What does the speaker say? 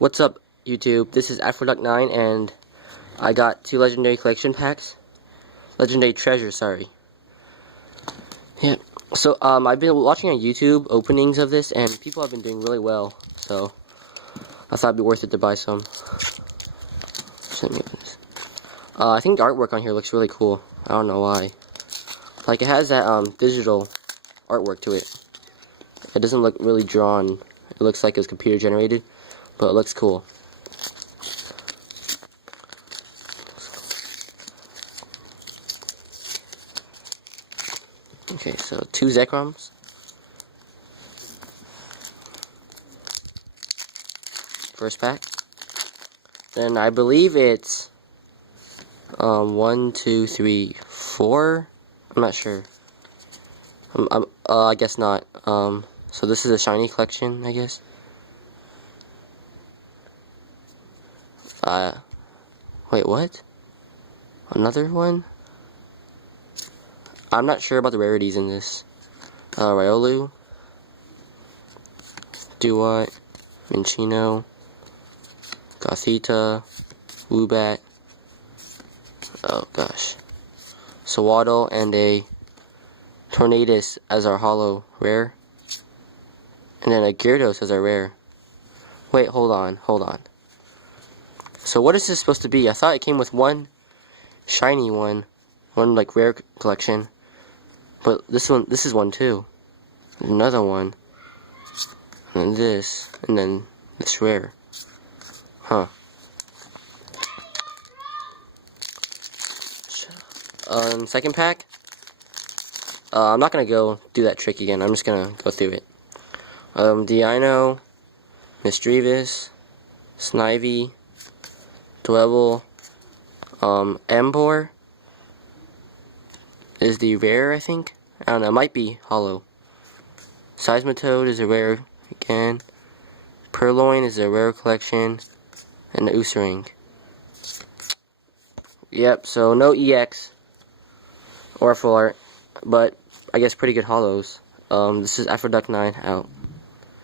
What's up, YouTube? This is AfroDuck9, and I got 2 Legendary Collection packs. Legendary Treasure, sorry. Yeah. So, I've been watching on YouTube openings of this, and people have been doing really well. So, I thought it'd be worth it to buy some. Just let me open this. I think the artwork on here looks really cool. I don't know why. Like, it has that, digital artwork to it. It doesn't look really drawn. It looks like it's computer generated, but it looks cool. Okay, so 2 Zekroms. First pack. Then I believe it's 1, 2, 3, 4. I'm not sure. I guess not. So this is a shiny collection, I guess. Wait, what? Another one? I'm not sure about the rarities in this. Riolu, Duat, Minccino, Gothita, Woobat, oh gosh, Sewaddle, and a Tornadus as our holo rare. And then a Gyarados as our rare. Wait, hold on. So what is this supposed to be? I thought it came with one shiny one like rare collection. But this is one too. Another one. And then this rare. Huh. Second pack. I'm not gonna go do that trick again. I'm just gonna go through it. Deino, Misdreavus, Snivy, Dwebble, Emboar is the rare, I think. I don't know, it might be holo. Seismitoad is a rare again. Purloin is a rare collection. And the Ursaring. Yep, so no EX or full art, but I guess pretty good holos. This is AfroDuck9 out.